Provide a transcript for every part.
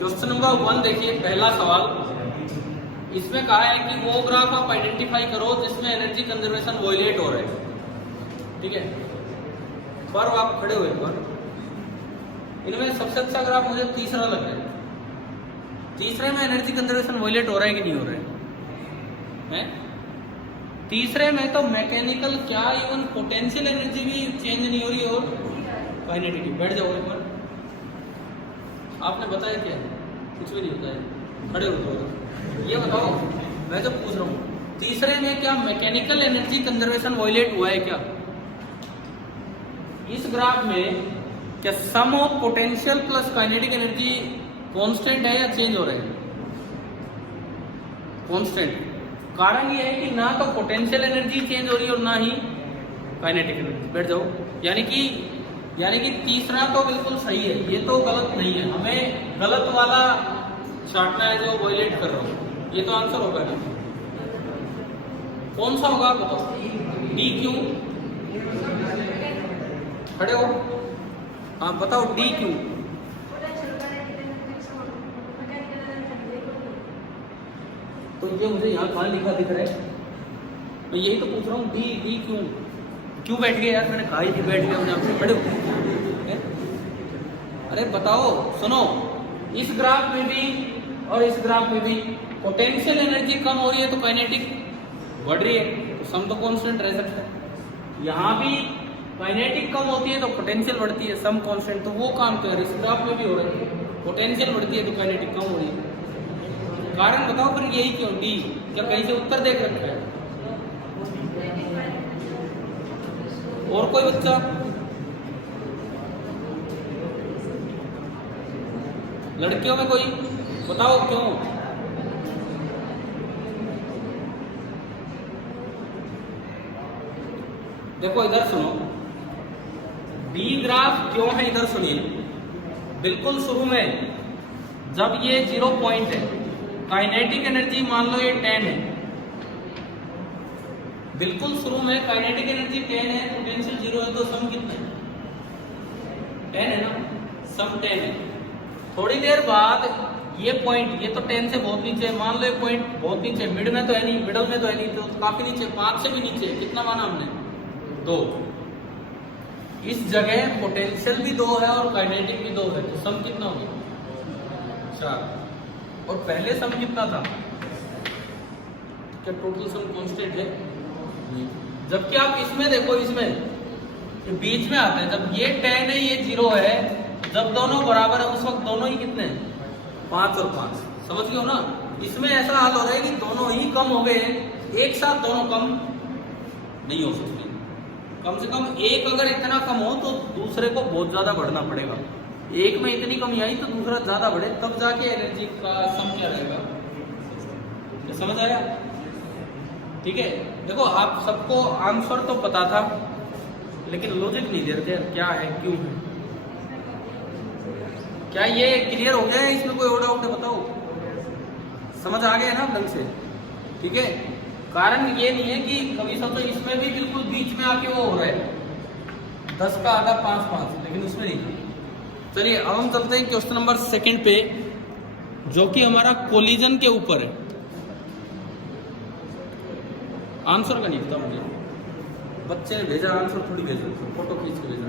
Question number 1 देखिए, पहला सवाल। इसमें कहा है कि वो ग्राफ आप आइडेंटिफाई करो जिसमें एनर्जी कंजर्वेशन वायलेट हो रहा है। ठीक है, पर आप खड़े हुए पर इनमें सबसे अच्छा ग्राफ मुझे तीसरा लग रहा है। तीसरे में एनर्जी कंजर्वेशन वायलेट हो रहा है कि नहीं हो रहा है? तीसरे में तो मैकेनिकल क्या इवन पोटेंशियल एनर्जी भी चेंज नहीं हो रही और काइनेटिक। बैठ जाओ एक बार। आपने बताया क्या? कुछ भी नहीं बताया, खड़े हो जाओ। ये बताओ, मैं जो पूछ रहा हूँ, तीसरे में क्या मैकेनिकल एनर्जी कंजर्वेशन वायलेट हुआ है क्या? इस ग्राफ में क्या sum of potential plus kinetic energy constant है या चेंज हो रहा है? कांस्टेंट। कारण ये है कि ना तो पोटेंशियल एनर्जी चेंज हो रही है और ना ही काइनेटिक एनर्जी। बैठ जाओ। यानी कि तीसरा तो बिल्कुल सही है, ये तो गलत नहीं है। हमें गलत वाला छांटना है जो वायलेट कर रहा हूं। ये तो आंसर होगा ना? कौन सा होगा बताओ? D Q. खड़े हो, हाँ बताओ डी क्यू। तो ये मुझे यहाँ कहाँ लिखा दिख रहा है? मैं यही तो पूछ रहा हूँ, डी क्यों बैठ गए यार? मैंने कहा ही थी बैठ गया, मुझे आपसे खड़े हो। अरे बताओ, सुनो, इस ग्राफ में भी और इस ग्राफ में भी पोटेंशियल एनर्जी कम हो रही है तो काइनेटिक बढ़ रही है, तो सम तो कांस्टेंट रह सकता है। यहाँ भी काइनेटिक कम होती है तो पोटेंशियल बढ़ती है, सम कांस्टेंट। तो वो काम कर रहे, इस ग्राफ में भी हो रहा है, पोटेंशियल बढ़ती है तो काइनेटिक कम हो रही है। कारण बताओ फिर यही क्यों? डी। क्या कहीं से उत्तर देख रखा है? और कोई बच्चा? लड़कियों में कोई बताओ क्यों? देखो इधर सुनो, डी ग्राफ क्यों है इधर सुनिए। बिल्कुल शुरू में जब ये 0 पॉइंट है, काइनेटिक एनर्जी मान लो ये 10 है। बिल्कुल शुरू में काइनेटिक एनर्जी 10 है, पोटेंशियल 0 है, तो सम कितना है? 10 है ना? सम 10 है। थोड़ी देर बाद ये पॉइंट, ये तो 10 से बहुत नीचे है, मान लो ये पॉइंट बहुत नीचे, मिड में तो है नहीं, मिडल में तो है नहीं, तो काफी नीचे, 5 से भी नीचे। कितना माना हमने? 2। इस जगह पोटेंशियल भी 2 है और काइनेटिक भी 2 है, तो सम कितना हो गया? 4। और पहले सम कितना था? क्या टोटल सम कांस्टेंट है? जबकि आप इसमें देखो, इसमें बीच में आते हैं, जब ये 10 है ये 0 है, जब दोनों बराबर है उस वक्त दोनों ही कितने हैं? 5 और 5। समझ गए हो ना? इसमें ऐसा हाल हो रहा है कि दोनों ही कम हो गए हैं, एक साथ दोनों कम नहीं हो सकते। कम से कम एक अगर इतना कम हो तो दूसरे को बहुत ज्यादा बढ़ना पड़ेगा। एक में इतनी कमी आई तो दूसरा ज्यादा बढ़े, तब जाके एनर्जी का सम क्या रहेगा। समझ आया? ठीक है। देखो आप सबको आंसर तो पता था, लेकिन लॉजिक नहीं दे रहे थे, क्या है क्यों है। क्या ये क्लियर हो गया है? इसमें कोई और डाउट है बताओ? समझ आ गया ना ढंग से? ठीक है। कारण ये नहीं है कि कभी सब, तो इसमें भी बिल्कुल बीच में आके वो हो रहा है 10 का आधा 5, लेकिन उसमें नहीं। चलिए अब हम चलते हैं क्वेश्चन नंबर 2 पे, जो कि हमारा कोलिजन के ऊपर है। आंसर का नहीं पता मुझे, बच्चे ने भेजा आंसर, थोड़ी भेजा, फोटो खींच के भेजा।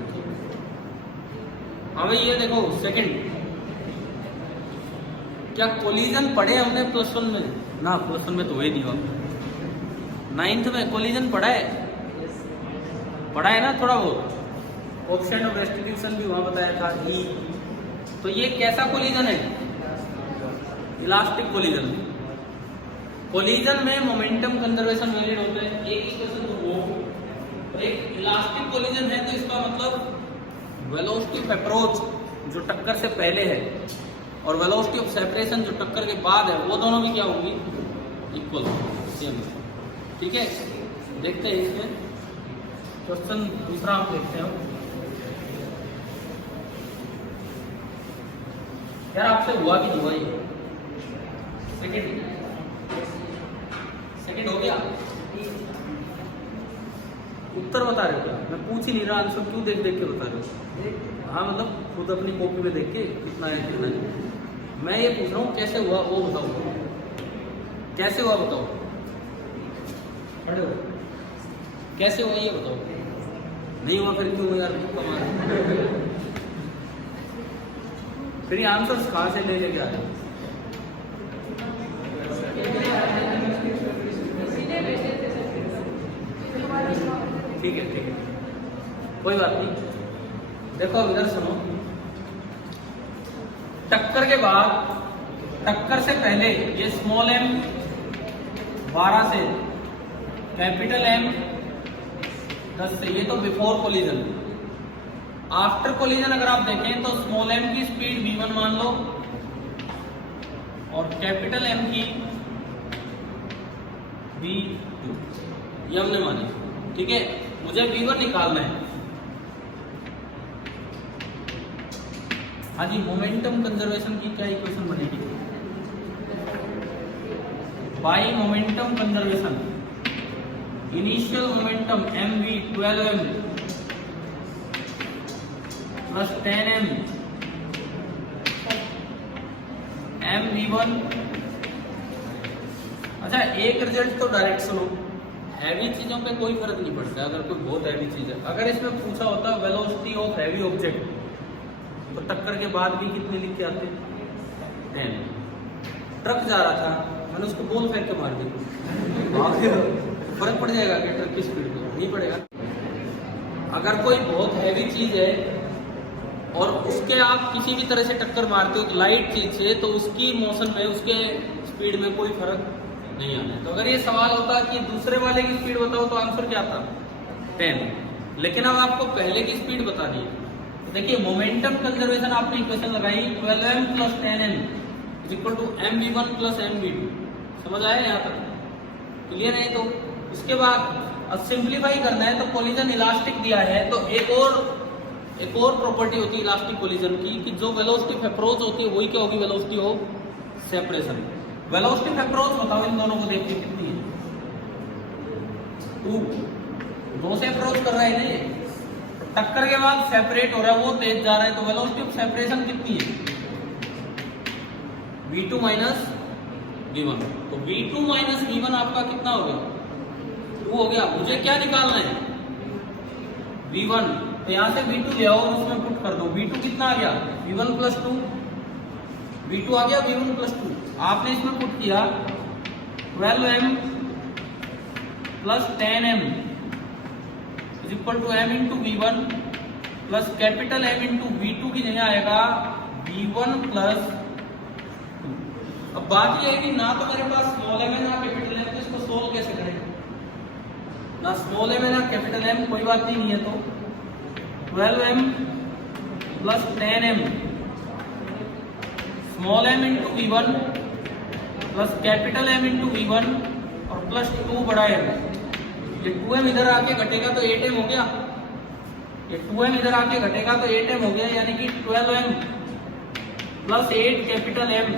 हाँ भाई ये देखो 2, क्या कोलिजन पढ़े हमने प्लस 1 में? ना प्लस 1 में तो वही नहीं हुआ। 9th में कोलिजन पढ़ा है ना थोड़ा बहुत। ऑप्शन ऑफ रेस्टिट्यूशन भी वहां बताया था, ई। तो ये कैसा कोलिजन है? Elastic collision. कोलिजन में मोमेंटम कंजर्वेशन वैलिड होता है, एक इक्वेशन तो वो। एक इलास्टिक कोलिजन है तो इसका मतलब वेलोसिटी ऑफ अप्रोच जो टक्कर से पहले है और वेलोसिटी ऑफ सेपरेशन जो टक्कर के बाद है, वो दोनों भी क्या होंगी? Equal, same. ठीक है। देखते हैं इसमें क्वेश्चन दूसरा आप देखते हो। यार आपसे हुआ कि नहीं हुआ? ये सेकंड हो गया। उत्तर बता रहे हो क्या? मैं पूछ ही नहीं रहा, आंसर क्यों देख देख के बता रहे हो? हाँ मतलब खुद अपनी कॉपी में देख के कितना है कितना है। मैं ये पूछ रहा हूँ कैसे हुआ वो बताओ, कैसे हुआ बताओ, खड़े हो कैसे हुआ ये बताओ। नहीं हुआ फिर क्यों यार कमाल, फिर ये आंसर कहाँ से ले लेके आए। ठीक है कोई बात नहीं। देखो अब इधर सुनो, टक्कर के बाद, टक्कर से पहले ये स्मॉल m 12 से, कैपिटल M 10 से, ये तो बिफोर कोलिजन। आफ्टर कोलिजन अगर आप देखें तो स्मॉल m की स्पीड v1 मान लो और कैपिटल M की v2, ये हमने मानी। ठीक है, मुझे v1 निकालना है। हाँ जी, मोमेंटम कंजर्वेशन की क्या इक्वेशन बनेगी? By momentum conservation, initial momentum mv 12m plus 10m mv1। अच्छा, एक रिजल्ट तो डायरेक्ट सुनो, हैवी चीजों पे कोई फर्क नहीं पड़ता। अगर कोई बहुत हैवी चीज है, अगर इसमें पूछा होता वेलोसिटी ऑफ हैवी ऑब्जेक्ट, तो टक्कर के बाद भी कितने लिख के आते? 10। ट्रक जा रहा था, मैंने उसको बॉल फेंक के मार दी, फर्क पड़ जाएगा कि ट्रक की स्पीड में? नहीं पड़ेगा। अगर कोई बहुत हैवी चीज है और उसके आप किसी भी तरह से टक्कर मारते हो लाइट चीज से, तो उसकी मोशन में, उसके स्पीड में कोई फर्क नहीं आना है। तो अगर ये सवाल होता कि दूसरे वाले की स्पीड बताओ, तो आंसर क्या था? 10। लेकिन अब आपको पहले की स्पीड बतानी है। तो देखिए, मोमेंटम कंजर्वेशन आपने इक्वेशन लगाई 12m plus 10m is equal to mv1 plus mv2। समझ आया यहाँ तक? क्लियर है? तो इसके बाद अब सिंप्लीफाई करना है, तो कोलिजन इलास्टिक दिया है, तो एक और प्रॉपर्टी होती है इलास्टिक कोलिजन की, कि जो वेलोसिटी ऑफ अप्रोच होती है वही क्या होगी? Velocity of separation. Velocity of approach बताओ इन दोनों को देख के कितनी है? 2। 2 से अप्रोच कर रहा है ना ये, टक्कर के बाद सेपरेट हो रहा है, वो तेज जा रहा है, तो वेलोसिटी ऑफ सेपरेशन कितनी है? v2 minus v1। तो v2 माइनस v1 आपका कितना हो गया? 2 हो गया। मुझे क्या निकालना है? v1। तो यहां से v2 ले आओ और उसमें पुट कर दो। v2 कितना आ गया? v1 plus 2। v2 आ गया v1 प्लस 2। आपने इसमें पुट किया 12m plus 10m is equal to m into v1 plus capital M into v2 की जगह आएगा v1 प्लस 2। अब बात यह है कि ना तो मेरे पास स्मॉल m है ना कैपिटल M, तो इसको सोल्व कैसे करें? ना स्मॉल m है ना कैपिटल M, कोई बात नहीं है। तो 12m plus 10m small m into v1 plus capital M into v1 और प्लस 2 बड़ा M। ये 2m इधर आके घटेगा तो 8m हो गया, ये 2m इधर आके घटेगा तो 8m हो गया, यानी कि 12m plus 8 capital M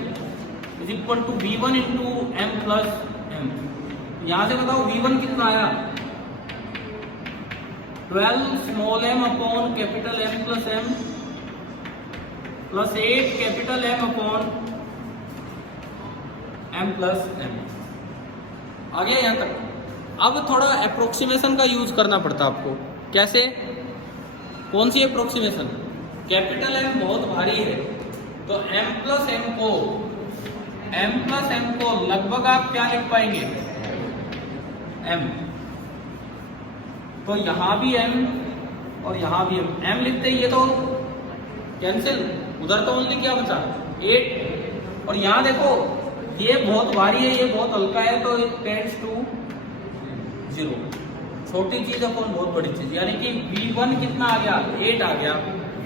is equal to v1 into m plus m। यहां से बताओ v1 कितना आया? 12 small m upon capital M plus m plus 8 capital M upon m plus m। आ गया यहां तक? अब थोड़ा अप्रोक्सीमेशन का यूज करना पड़ता आपको। कैसे? कौन सी अप्रोक्सीमेशन? कैपिटल M बहुत भारी है, तो m प्लस m को लगभग आप क्या लिख पाएंगे? m। तो यहां भी m और यहां भी m लिखते ही ये तो कैंसिल, उधर तो ओनली क्या बचा? 8। और यहां देखो ये बहुत भारी है, ये बहुत हल्का है, तो इट टेंड्स टू 0। छोटी चीज अपन बहुत बड़ी चीज, यानी कि v1 कितना आ गया? 8 आ गया,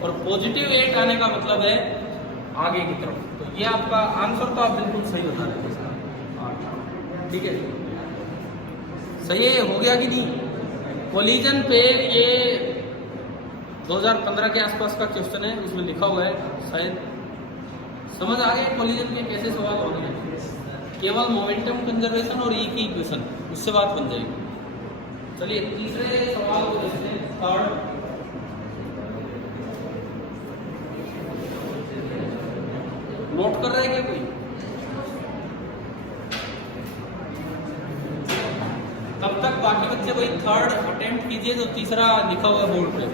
और पॉजिटिव 8 आने का मतलब है आगे की तरफ। तो ये आपका आंसर तो आप बिल्कुल सही बता रहे हैं। ठीक है, सही है? हो गया कि नहीं? कोलिजन पे ये 2015 के आसपास का क्वेश्चन है, उसमें लिखा हुआ है, शायद समझ आ गया कोलिजन के कैसे सवाल होने हैं। केवल मोमेंटम कंजर्वेशन और ई की इक्वेशन, उससे बात बन जाएगी। चलिए तीसरे सवाल को देखते हैं, थर्ड। नोट कर रहा है क्या कोई? तब तक बाकी बच्चे कोई थर्ड अटेम्प्ट कीजिए जो तीसरा लिखा हुआ बोर्ड पे।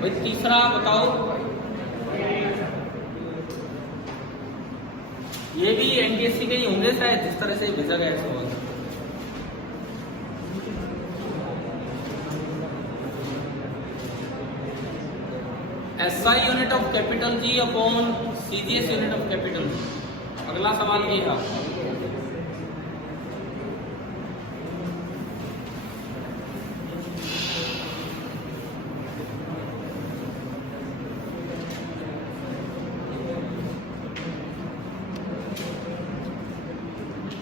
भाई तीसरा बताओ, ये भी एनटीएससी के ही होंगे शायद, जिस तरह से भेजा गया सवाल। SI unit of capital G upon CGS unit of capital G. अगला सवाल ये था,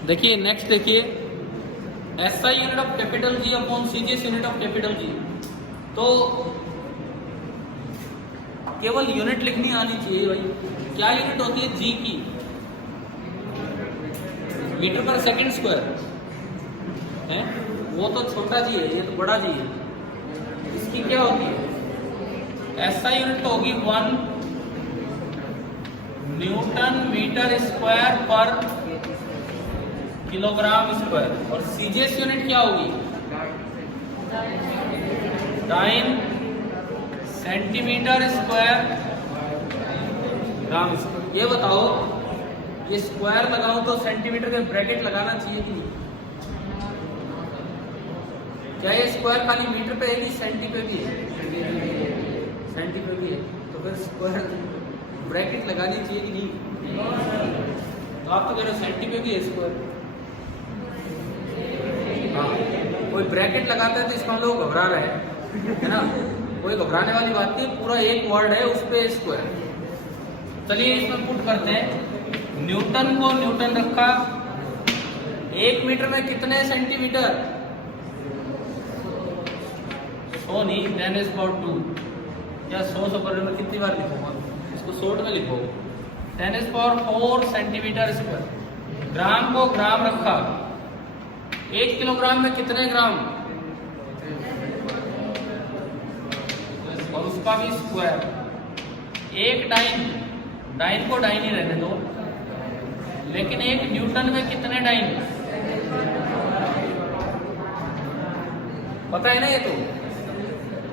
देखिए नेक्स्ट देखिए, SI unit of capital G upon CGS unit of capital G. तो केवल यूनिट लिखनी आनी चाहिए भाई। क्या यूनिट होती है जी की? मीटर पर सेकंड स्क्वायर है, वो तो छोटा जी है, ये तो बड़ा जी है। इसकी क्या होती है? एसआई यूनिट तो होगी 1 न्यूटन मीटर स्क्वायर पर किलोग्राम स्क्वायर, और सीजीएस यूनिट क्या होगी? टाइम सेंटीमीटर स्क्वायर ग्राम स्क्वायर। ये बताओ, ये स्क्वायर लगाऊं तो सेंटीमीटर के ब्रैकेट लगाना चाहिए कि नहीं? क्या ये स्क्वायर खाली मीटर पे है कि सेंटी पे भी है? सेंटी पे भी है, तो फिर स्क्वायर ब्रैकेट लगानी चाहिए कि नहीं? तो आप तो कह रहे हो सेंटी पे भी है स्क्वायर। हाँ, कोई ब्रैकेट लगाता है तो इसका लोग घबरा रहे हैं, है ना? कोई घबराने वाली बात नहीं, पूरा एक वर्ड है उस पे स्क्वायर। चलिए इसमें पुट करते हैं। न्यूटन को न्यूटन रखा, 1 मीटर में कितने सेंटीमीटर? 100 नहीं, 10⁻²। या 100 पर में कितनी बार लिखूंगा इसको? शॉर्ट में लिखो, 10⁻4 सेंटीमीटर स्क्वायर। ग्राम को ग्राम रखा, 1 किलोग्राम में कितने ग्राम? और उसका भी स्क्वायर। 1 डाइन को डाइन ही रहने दो, लेकिन 1 न्यूटन में कितने डाइन? पता है ना ये तो,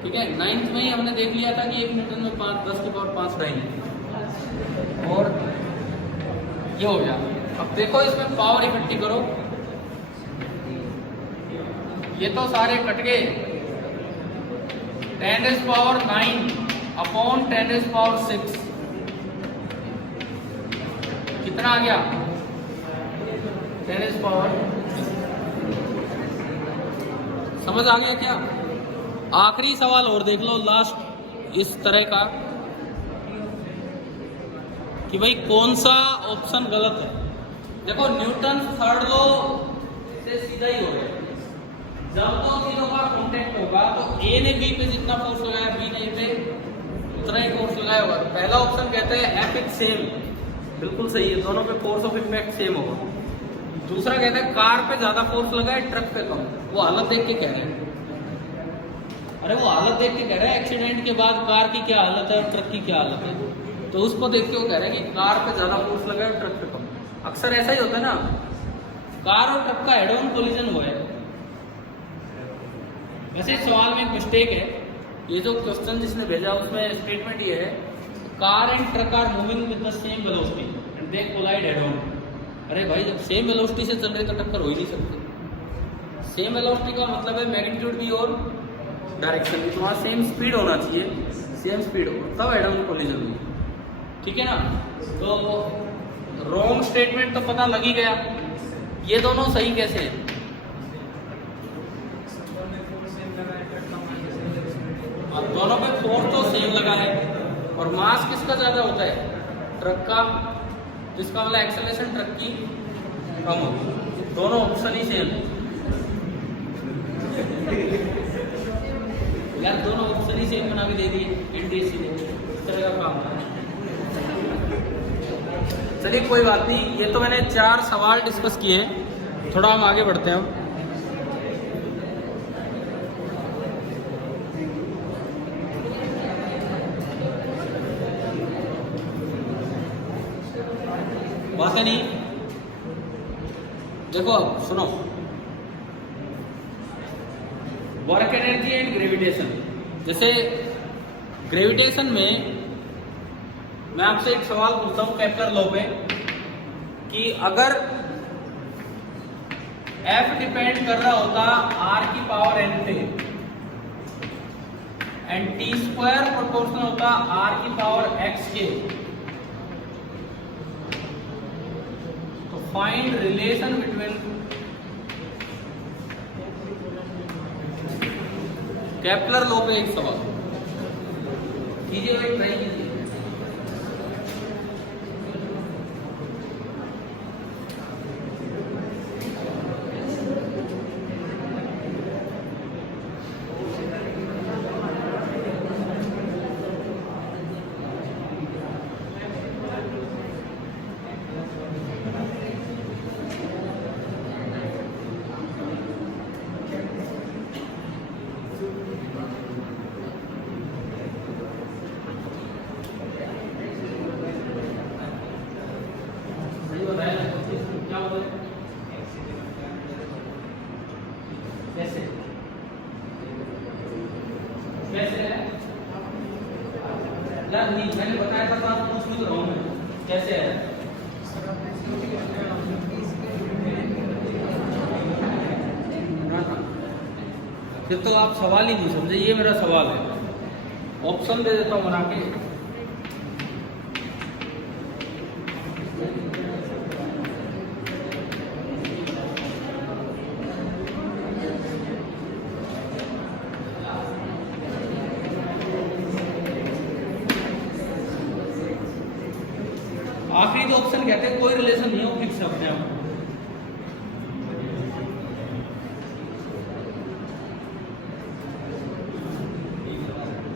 ठीक है। 9th में ही हमने देख लिया था कि 1 न्यूटन में 10⁵ डाइन है। और ये हो गया। अब देखो इसमें पावर इकट्ठी करो, ये तो सारे कट गए। 10⁹ अपॉन 10⁶ कितना आ गया? 10⁻। समझ आ गया क्या? आखिरी सवाल और देख लो, लास्ट इस तरह का, कि भाई कौन सा ऑप्शन गलत है। देखो न्यूटन थर्ड लॉ से सीधा ही हो गया। जब तो तीनों का कांटेक्ट होगा तो ए ने बी पे जितना फोर्स लगाया, बी ने ए पे उतना ही फोर्स लगाया होगा। पहला ऑप्शन कहता है एफ इज सेम, बिल्कुल सही है, दोनों पे फोर्स ऑफ इम्पैक्ट सेम होगा। दूसरा कहता है कार पे ज्यादा फोर्स लगा है, ट्रक पे कम। वो हालत देख के कह रहे हैं, अरे वो हालत देख के कह रहे हैं, एक्सीडेंट के बाद कार की क्या हालत है और ट्रक की क्या हालत है, तो उसको देख के वो कह रहे हैं कि कार पे ज्यादा फोर्स लगा है, ट्रक पे कम। अक्सर ऐसा ही होता है ना, कार और ट्रक का हेड ऑन कोलिजन हुआ है। वैसे सवाल में एक मिस्टेक है, ये जो क्वेश्चन जिसने भेजा उसमें स्टेटमेंट ये है, car and truck are moving with the same velocity and they collide head on. अरे भाई जब सेम वेलोसिटी से चल रहे तो टक्कर हो ही नहीं सकती। सेम वेलोसिटी का मतलब है मैग्नीट्यूड भी और डायरेक्शन भी, तो वहाँ सेम स्पीड होना चाहिए, सेम स्पीड तब हेड ऑन कोलिजन हुई, ठीक है ना। तो रॉन्ग स्टेटमेंट तो पता लग ही गया, ये दोनों सही कैसे हैं? और दोनों पे फोर्स तो सेम लगा है और मास किसका ज्यादा होता है? ट्रक का, जिसका मतलब एक्सेलरेशन ट्रक की कम होगी। दोनों ऑप्शन ही सेम यार, दोनों ऑप्शन ही सेम बना के दे दिए एनटीएससी ने, इस तरह का काम है। चलिए कोई बात नहीं, ये तो मैंने 4 सवाल डिस्कस किए हैं, थोड़ा हम आगे बढ़ते हैं। बात है नहीं, देखो अब सुनो, वर्क एनर्जी एंड ग्रेविटेशन। जैसे ग्रेविटेशन में मैं आपसे एक सवाल पूछता हूं केपलर लॉ पे कि अगर F डिपेंड कर रहा होता R की पावर n पे एंड T स्क्वायर प्रोपोर्शनल होता R की पावर x के, तो find relation between Kepler law पे एक सवाल कीजिए भाई, ट्राई कीजिए। नहीं, मैंने बताया था आपको, उसमें तो रॉन्ग है। कैसे है? फिर तो आप सवाल ही नहीं समझे, ये मेरा सवाल है। ऑप्शन दे देता हूँ बना के। आखिरी तो ऑप्शन कहते हैं कोई रिलेशन नहीं हो, फिक्स अपने आप।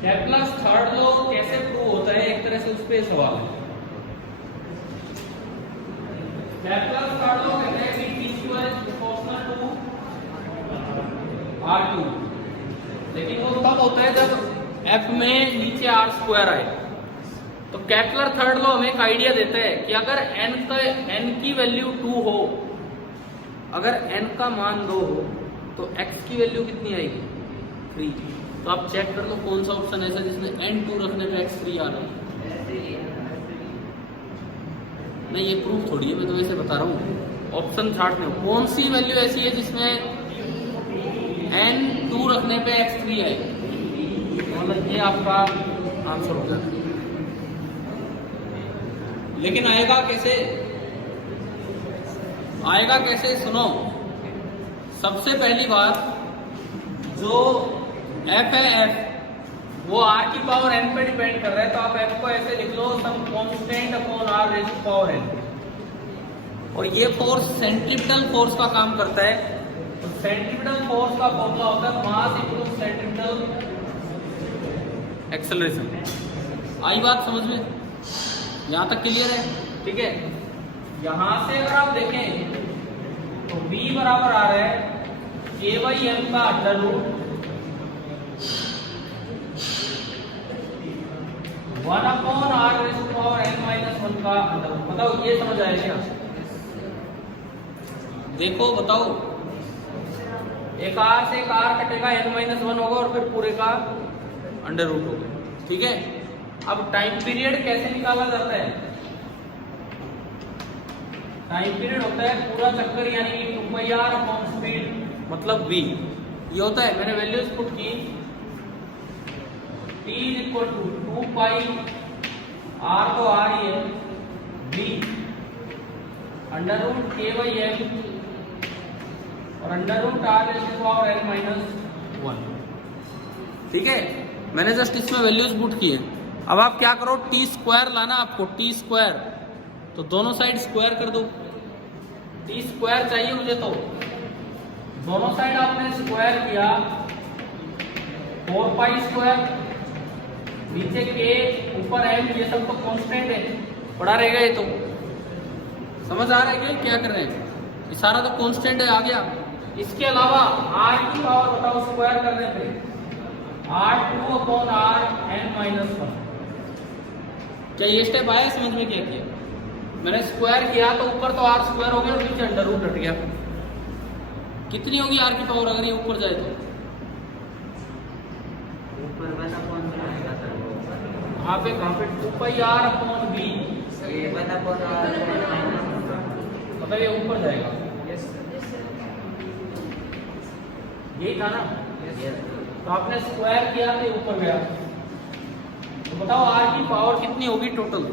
केपलर्स थर्ड लॉ कैसे प्रूव होता है, एक तरह से उस पे सवाल है। केपलर्स थर्ड लॉ कहते हैं कि T square is proportional to R2, लेकिन वो तब होता है जब F में नीचे R स्क्वायर आए। तो केपलर थर्ड लॉ हमें एक आइडिया देता है कि अगर n की वैल्यू 2 हो, अगर n का मान 2 हो तो x की वैल्यू कितनी आएगी? 3। तो आप चेक कर लो कौन सा ऑप्शन ऐसा जिसमें n 2 रखने पे x 3 आ रहा है। नहीं, ये प्रूफ थोड़ी है, मैं तो वैसे बता रहा हूँ। ऑप्शन थर्ड में कौन सी वैल्यू ऐसी है जिसमें n 2 रखने पे x 3 आएगी? मतलब ये आपका आंसर हो गया। लेकिन आएगा कैसे? आएगा कैसे? सुनो, सबसे पहली बात, जो f है f वो r की पावर n पे डिपेंड कर रहा है, तो आप f को ऐसे लिख लो, sum constant upon r raise to power n। और ये फोर्स सेंट्रीपिटल फोर्स का काम करता है। तो सेंट्रीपिटल फोर्स का फॉर्मूला होता है मास इनटू सेंट्रीपिटल एक्सेलरेशन। आई बात समझ में? यहाँ तक क्लियर है? ठीक है। यहाँ से अगर आप देखें तो v बराबर आ रहा है k/m का under root 1/r raise to power n-1 का अंडर रूट। बताओ ये समझ आया क्या? देखो बताओ, एक r से एक r कटेगा, n-1 होगा और फिर पूरे का अंडर रूट होगा। ठीक है। अब टाइम पीरियड कैसे निकाला जाता है? टाइम पीरियड होता है पूरा चक्कर, यानी कि 2πr अपॉन स्पीड मतलब v। ये होता है, मैंने वैल्यूज पुट की, t = 2 पाई r तो r ही है, v under root k by m और under root r raise to power n minus 1। ठीक है, मैंने जस्ट इसमें वैल्यूज पुट की है। अब आप क्या करो, टी स्क्वायर लाना आपको, टी स्क्वायर, तो दोनों साइड स्क्वायर कर दो। टी स्क्वायर चाहिए मुझे, तो दोनों साइड आपने स्क्वायर किया, 4 पाई स्क्वायर, नीचे के ऊपर m, ये सब तो कांस्टेंट है, पड़ा रहेगा ये तो। समझ आ रहा है क्या कर रहे हैं? ये सारा तो कांस्टेंट है, आ गया। इसके अलावा r की पावर बताओ स्क्वायर करने पे, r2/r n माइनस 1। क्या ये स्टेप आया समझ में? क्या किया मैंने, स्क्वायर किया तो ऊपर तो r स्क्वायर हो गया और नीचे अंडर रूट हट गया। कितनी होगी r की पावर अगर ये ऊपर जाए तो? कहाँ पे 2 पाई r अपॉन v, मतलब ये ऊपर जाएगा, यही था ना। तो आपने स्क्वायर किया तो ऊपर गया, तो बताओ r की पावर कितनी होगी टोटल?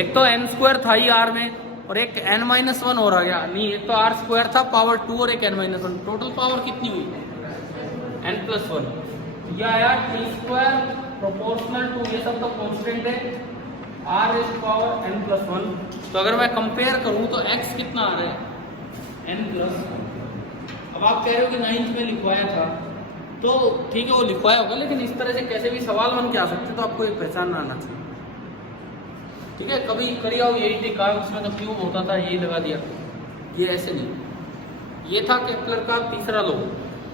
एक तो n स्क्वायर था ही r में, और एक n माइनस 1 और आ गया, नहीं एक तो r स्क्वायर था पावर 2 और एक n माइनस 1, टोटल पावर कितनी हुई? n plus 1। यह आया t स्क्वायर प्रोपोर्शनल टू, ये सब तो कांस्टेंट है, r raise to power n plus 1। तो अगर मैं कंपेयर करूं तो x कितना आ रहा है? n plus 1। अब आप कह रहे हो कि 9th में लिखवाया था, तो ठीक है वो लिखवाया होगा, लेकिन इस तरह से कैसे भी सवाल बन के आ सकते, तो आपको एक पहचानना आना चाहिए। ठीक है, कभी करी आओ यही देखा, उसमें तो क्यूब होता था, यही लगा दिया, ये ऐसे नहीं। ये था केपलर का तीसरा लॉ।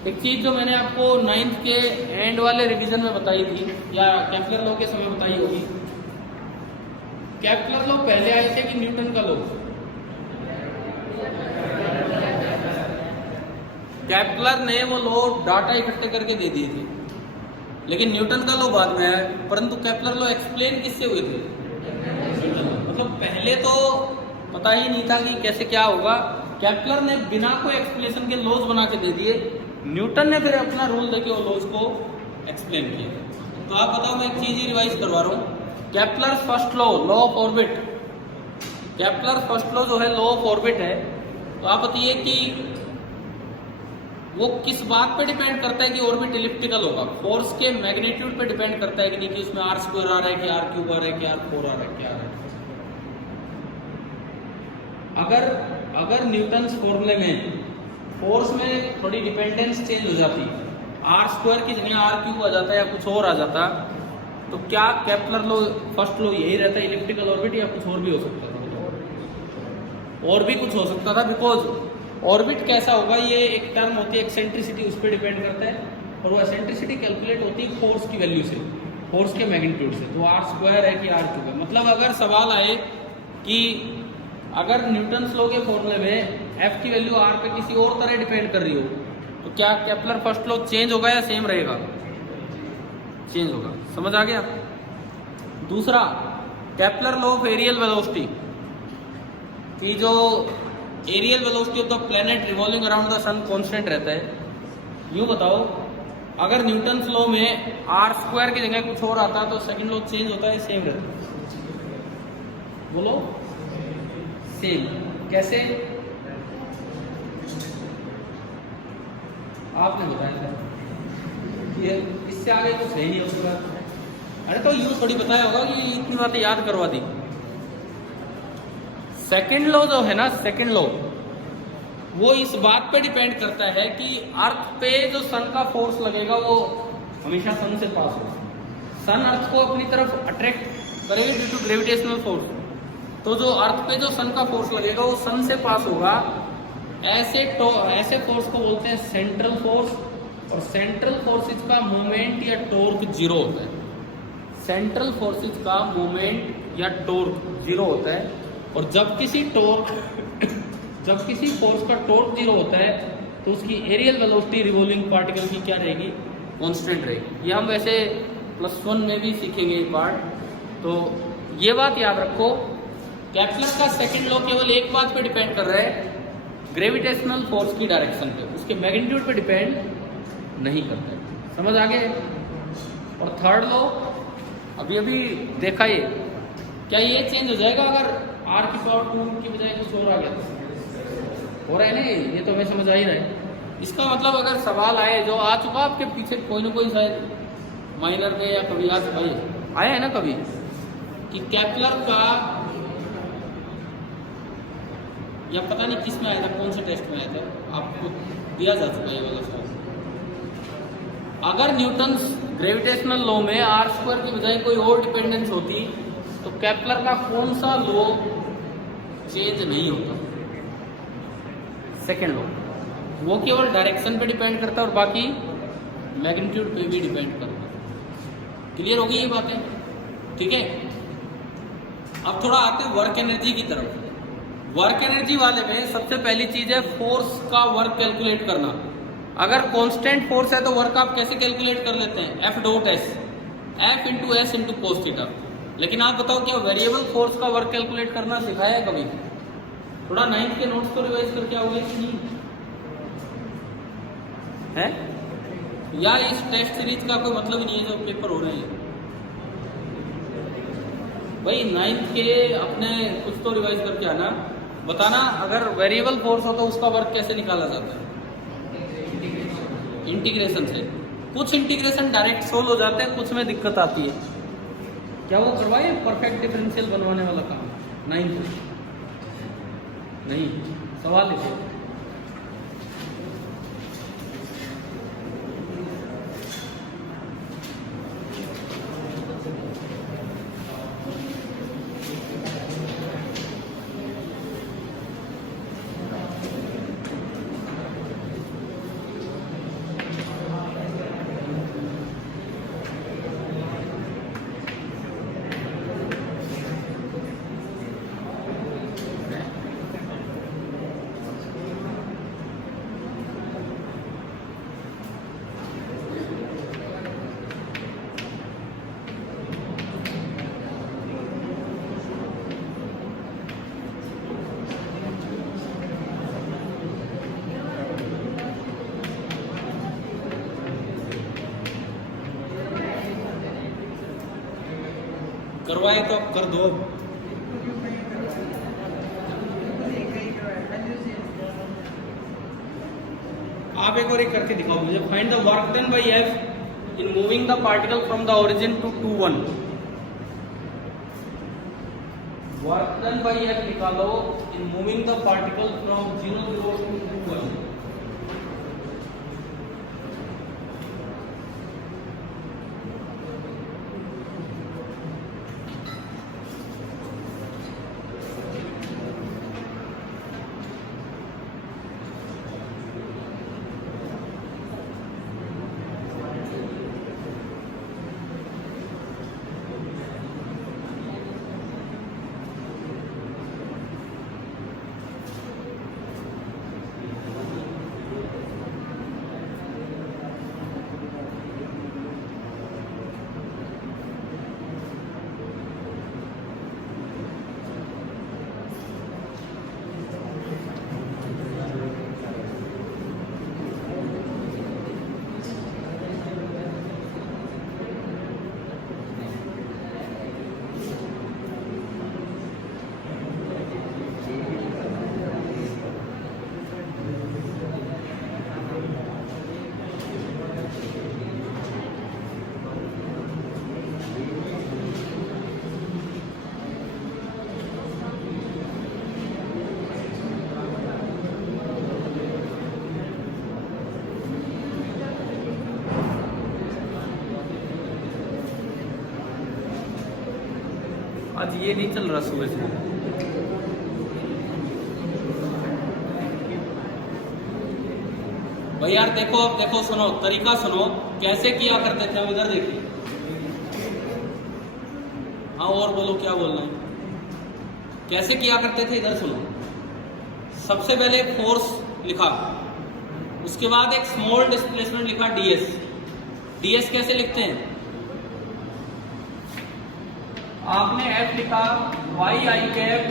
एक चीज जो मैंने आपको 9th के एंड वाले रिवीजन में बताई थी, या केपलर लॉ के समय बताई होगी। केपलर लॉ पहले आए थे कि न्यूटन का लॉ? केपलर ने वो लॉ डाटा इकट्ठे करके दे दिए थे, लेकिन न्यूटन का लॉ बाद में आया। परंतु केपलर लॉ एक्सप्लेन किससे हुए थे? मतलब पहले तो पता ही नहीं था कि कैसे क्या होगा, केपलर ने बिना कोई एक्सप्लेनेशन के लॉज बना के दे दिए, न्यूटन ने फिर अपना रूल देके वो लॉज को एक्सप्लेन किया। तो आप बताओ, मैं एक चीज ही रिवाइज करवा रहा हूँ। Kepler first law, law of orbit, Kepler first law जो है लॉ ऑफ ऑर्बिट है, तो आप बताइए कि वो किस बात पे डिपेंड करता है कि ऑर्बिट एलिप्टिकल होगा? फोर्स के मैग्नीट्यूड पे डिपेंड करता है कि नहीं, कि उसमें r स्क्वायर आ रहा है कि r क्यूब आ रहा है कि r4 आ रहा है, क्या आ रहा है। अगर न्यूटन्स फॉर्मूले में फोर्स में थोड़ी डिपेंडेंस चेंज हो जाती, r स्क्वायर की जगह r क्यूब आ जाता है या कुछ और आ जाता, तो क्या केपलर लॉ फर्स्ट लॉ यही रहता है, इलिप्टिकल ऑर्बिट, या कुछ और भी हो सकता था? और भी कुछ हो सकता था, बिकॉज ऑर्बिट कैसा होगा, ये एक टर्म होती है एक्सेंट्रिसिटी, उस पर डिपेंड करता है, और वो एक्सेंट्रिसिटी कैलकुलेट होती है फोर्स की वैल्यू से, फोर्स के मैग्नीट्यूड से। तो r स्क्वायर है कि r क्यूब है। मतलब अगर सवाल आए कि अगर न्यूटन्स लॉ के फॉर्मूले में f की वैल्यू r पे किसी और तरह डिपेंड कर रही हो, तो क्या केपलर फर्स्ट लॉ चेंज होगा या सेम रहेगा? चेंज होगा। समझ आ गया? दूसरा, Kepler law of areal velocity, कि जो areal velocity of the planet revolving around the sun constant रहता है। यूँ बताओ, अगर न्यूटन्स लॉ में r स्क्वायर की जगह कुछ और आता तो सेकंड लॉ चेंज होता है, सेम रहता है? बोलो, सेम। कैसे? आपने बताया ये, इससे आगे कुछ सही नहीं हो सकता। अरे तो यूँ थोड़ी बताया होगा कि इतनी बातें याद करवा दी। सेकेंड लॉ जो है ना, सेकेंड लॉ, वो इस बात पे डिपेंड करता है कि अर्थ पे जो सन का फोर्स लगेगा वो हमेशा सन से पास होगा। सन अर्थ को अपनी तरफ अट्रैक्ट करेगा ड्यू टू ग्रेविटेशनल फोर्स, तो जो अर्थ पे जो सन का फोर्स लगेगा वो सन से पास होगा। ऐसे फोर्स को बोलते हैं सेंट्रल फोर्स, और सेंट्रल फोर्सेज का मोमेंट या टॉर्क जीरो होता है। सेंट्रल फोर्सेज का मोमेंट या टॉर्क जीरो होता है, और जब किसी फोर्स का टॉर्क जीरो होता है तो उसकी एरियल वेलोसिटी रिवॉल्विंग पार्टिकल की क्या रहेगी? कांस्टेंट रहेगी। ये हम वैसे +1 में भी सीखेंगे ये पार्ट, तो ये बात याद रखो। केपलर का सेकंड लॉ केवल एक बात पे डिपेंड कर रहा है, ग्रेविटेशनल फोर्स की डायरेक्शन पे, उसके मैग्नीट्यूड पे डिपेंड नहीं करता है। समझ आ गए? और थर्ड लॉ अभी अभी देखा ये, क्या ये चेंज हो जाएगा अगर r की पावर 2 की बजाय कुछ और आ गया तो? हो रहा है ना ये तो हमें समझ आ ही रहा है। इसका मतलब अगर सवाल आए जो आ चुका आपके पीछे कोई ना कोई शायद माइनर में या कभी आज भाई आया है ना कभी, कि केपलर का, या पता नहीं किस में आया था, कौन से टेस्ट में आया था, आपको दिया जा चुका है ये वाला सवाल। अगर न्यूटन्स ग्रेविटेशनल लॉ में आर स्क्वायर की बजाय कोई और डिपेंडेंस होती तो केपलर का कौन सा लॉ चेंज नहीं होता? सेकेंड लॉ, वो केवल डायरेक्शन पे डिपेंड करता है और बाकी मैग्नीट्यूड पे भी डिपेंड करता है। क्लियर होगी ये बातें? ठीक है, अब थोड़ा आते हैं वर्क एनर्जी की तरफ। वर्क एनर्जी वाले में सबसे पहली चीज है फोर्स का वर्क कैलकुलेट करना। अगर कांस्टेंट फोर्स है तो वर्क आप कैसे कैलकुलेट कर लेते हैं? F dot S, F into S into cos theta. लेकिन आप बताओ क्या वेरिएबल फोर्स का वर्क कैलकुलेट करना सिखाया है कभी? थोड़ा 9th के नोट्स को रिवाइज करके आओगे कि नहीं है? या इस टेस्ट सीरीज का कोई मतलब ही नहीं है जो पेपर हो रहे हैं भाई? 9th के अपने कुछ तो रिवाइज करके आना। बताना अगर वेरिएबल फोर्स हो तो उसका वर्क कैसे निकाला जाता है? इंटीग्रेशन से। कुछ इंटीग्रेशन डायरेक्ट सोल्व हो जाते हैं, कुछ में दिक्कत आती है। क्या वो करवाए परफेक्ट डिफरेंशियल बनवाने वाला काम 9th में? नहीं, सवाल है। करवाए तो कर दो। आप एक और एक करके दिखाओ मुझे। Find the work done by F in moving the particle from the origin to 2 1। Work done by F निकालो in moving the particle from 0 0 to 2 1। आज ये नहीं चल रहा सुबह से। भाई यार देखो, अब देखो, सुनो तरीका, सुनो कैसे किया करते थे। अब इधर देखिए। हाँ और बोलो क्या बोलना है, कैसे किया करते थे इधर सुनो। सबसे पहले फोर्स लिखा, उसके बाद एक स्मॉल डिस्प्लेसमेंट लिखा ds। ds कैसे लिखते हैं? आपने f लिखा y i कैप,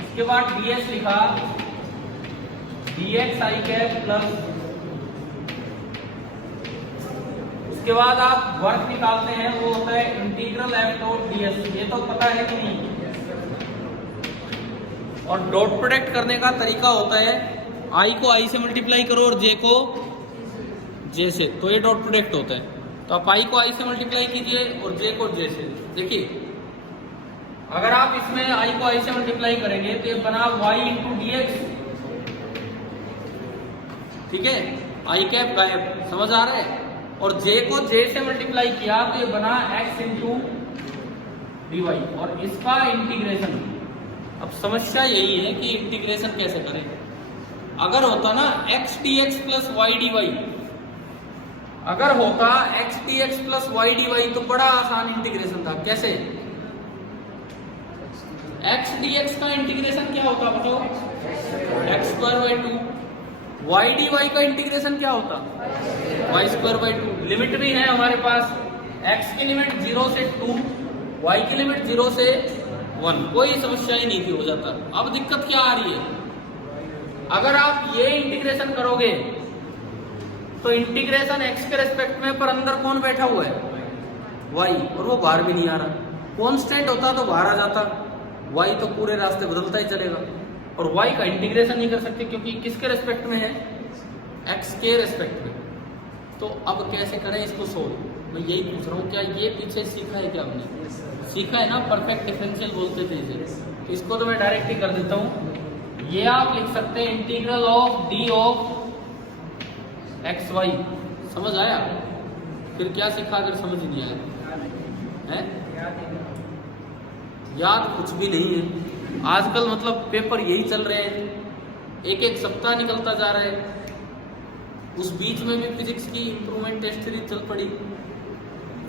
उसके बाद ds लिखा dx i कैप प्लस उसके बाद आप वर्क निकालते हैं, वो होता है इंटीग्रल एफ डॉट ds। ये तो पता है कि नहीं? और डॉट प्रोडक्ट करने का तरीका होता है i को i से मल्टीप्लाई करो और j को j से, तो ये डॉट प्रोडक्ट होता है। तो आप i को i से मल्टीप्लाई कीजिए और j को j से। देखिए अगर आप इसमें i को i से मल्टीप्लाई करेंगे तो ये बना y इंटू dx, ठीक है, i कैप गायब, समझ आ रहा है। और j को j से मल्टीप्लाई किया तो ये बना x इंटू dy और इसका इंटीग्रेशन। अब समस्या यही है कि इंटीग्रेशन कैसे करें। अगर होता ना x dx plus y dy, अगर होता x dx plus y dy तो बड़ा आसान इंटीग्रेशन था। कैसे? x dx का इंटीग्रेशन क्या होता बताओ? x square by 2। y dy का इंटीग्रेशन क्या होता? y square by 2। लिमिट भी है हमारे पास, x की लिमिट 0 से 2, y की लिमिट 0 से 1, कोई समस्या ही नहीं थी, हो जाता। अब दिक्कत क्या आ रही है? अगर आप ये इंटीग्रेशन करोगे तो इंटीग्रेशन x के रेस्पेक्ट में, पर अंदर कौन बैठा हुआ है? y, और वो बाहर भी नहीं आ रहा। कांस्टेंट होता तो बाहर आ जाता, y तो पूरे रास्ते बदलता ही चलेगा। और y का इंटीग्रेशन नहीं कर सकते क्योंकि किसके रेस्पेक्ट में है? x के रेस्पेक्ट में। तो अब कैसे करें इसको सोल्व? मैं यही पूछ रहा हूँ, क्या ये पीछे सीखा है? क्या हमने सीखा है ना, परफेक्ट डिफरेंशियल बोलते थे इसे। तो इसको तो मैं डायरेक्ट ही कर देता हूँ। ये आप लिख सकते हैं integral of D of X Y. समझ आया? फिर क्या सीखा अगर समझ नहीं आया है? याद कुछ भी नहीं है आजकल, मतलब पेपर यही चल रहे हैं, एक एक सप्ताह निकलता जा रहा है। उस बीच में भी फिजिक्स की इंप्रूवमेंट टेस्ट सीरीज चल पड़ी,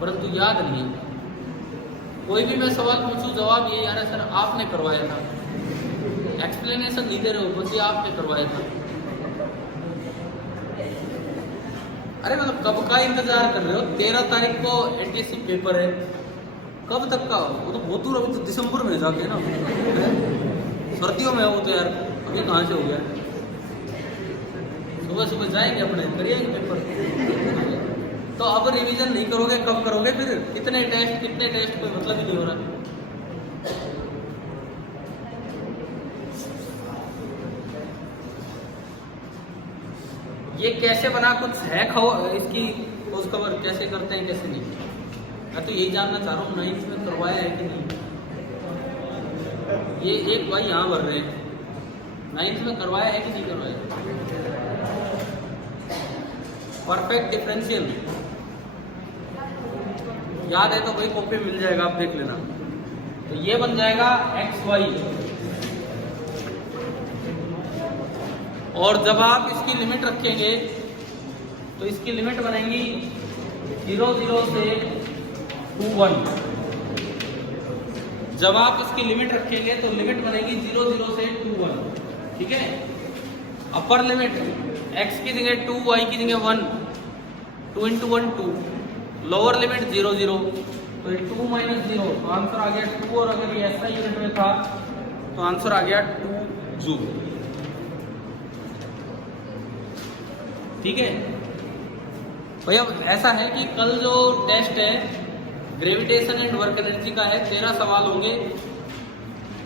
परंतु याद नहीं। कोई भी मैं सवाल पूछूं जवाब यही आ रहा है, सर आपने करवाया था। एक्सप्लेनेशन नहीं दे रहे हो, बस ये आपने करवाया था। अरे मतलब कब का इंतजार कर रहे हो? 13 तारीख को एटीएससी पेपर है, कब तक का? वो तो बहुत दूर, अभी तो दिसंबर में जाके ना, सर्दियों में हो तो यार, अभी कहाँ से हो गया? सुबह सुबह जाएंगे अपने, करिएंगे पेपर। तो अब रिवीजन नहीं करोगे कब करोगे फिर? कितने टेस्ट कोई मतलब ही नहीं हो रहा। ये कैसे बना, कुछ है इसकी खोज खबर, कैसे करते हैं कैसे नहीं? मैं तो यही जानना चाह रहा हूँ, 9th में करवाया है कि नहीं। ये एक भाई यहाँ भर रहे हैं, 9th में करवाया है कि नहीं करवाया? परफेक्ट डिफरेंशियल याद है तो भाई कॉपी मिल जाएगा, आप देख लेना। तो ये बन जाएगा एक्स वाई, और जब आप इसकी लिमिट रखेंगे तो इसकी लिमिट बनेगी 0 0 से 2 1। जब आप इसकी लिमिट रखेंगे तो लिमिट बनेगी 0 0 से 2 1, ठीक है। अपर लिमिट x की जगह 2, y की जगह 1, 2 × 1 2। लोअर लिमिट 0 0, तो 2 - 0, तो आंसर आ गया 2। और अगर ये ऐसा यूनिट में था तो आंसर आ गया 2 जूल, ठीक है भैया। ऐसा है कि कल जो टेस्ट है ग्रेविटेशन एंड वर्क एनर्जी का है, 13 सवाल होंगे।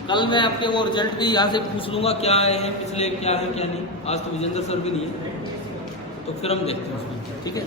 कल मैं आपके वो रिजल्ट भी यहाँ से पूछ लूंगा, क्या आए हैं पिछले, क्या है क्या नहीं। आज तो विजेंद्र सर भी नहीं है, तो फिर हम देखते हैं उसमें, ठीक है।